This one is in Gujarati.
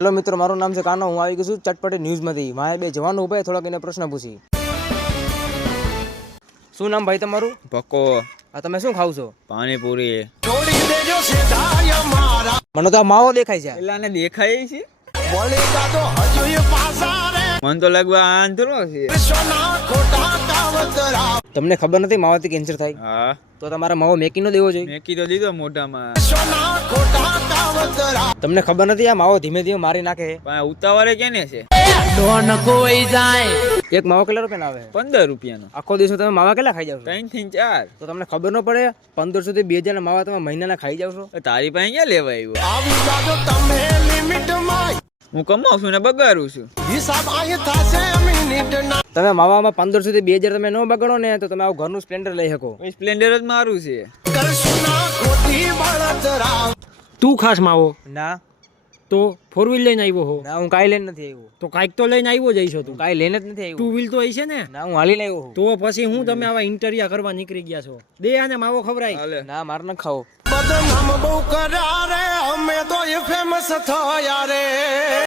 હેલો મિત્રો, મારું નામ છે કાનો. હું આવી ગયો છું ચટપટી ન્યૂઝમાંથી. મારે બે જવાનો ઉભા થોડાક એને પ્રશ્ન પૂછી. શું નામ ભાઈ તમારું? પક્કો. તમે શું ખાવ છો? પાણીપુરી. મને તો આ માવો દેખાય છે. પેલા ને દેખાય છે. મન તો લગવા આંધળો છે. તમને ખબર નથી માવાથી કેન્સર થાય? હા, તો તમારે માવો મેકી નો દેવો જોઈએ. મેકી તો દીધો મોઢામાં. તમને ખબર નથી આ માવો ધીમે ધીમે મારી નાખે? પણ ઉતાવળે કેને છે? એક માવો કેટલા રૂપિયા આવે? 15 રૂપિયાનો. આખો દિવસ તમે માવા કેટલા ખાઈ જાવ છો? 3 થી 4. તો તમને ખબર ન પડે 1500 થી 2000 ના માવા તમે મહિનાના ખાઈ જાવ છો? તારી પાસે ક્યાં લેવા આવ્યો? હું કમાઉં છું ને બગાડું છું. તમે માવામાં 1500 થી 2000 તમે ન બગાડો ને તો તમે આવું ઘરનું સ્પ્લેન્ડર લઈ શકો. સ્પ્લેન્ડર જ મારું છે. તું ખાસ માવો ના તો 4 વ્હીલ લઈને આવ્યો હો? ના, હું કાંઈ લઈને નથી આવ્યો. તો કાંઈક તો લઈને આવ્યો જઈશો તું. કાંઈ લઈને જ નથી 2 આવ્યો. વ્હીલ તો હશે ને? ના, હું હાલીને આવ્યો છું. તો પછી હું તમે આવા ઇન્ટરિયા કરવા નીકળી ગયા છો? દે આને માવો ખવરાય. હાલે. ના, મારે ન ખાવો. બદનામ બહુ કર્યા રે અમે તો એ ફેમસ થયા રે.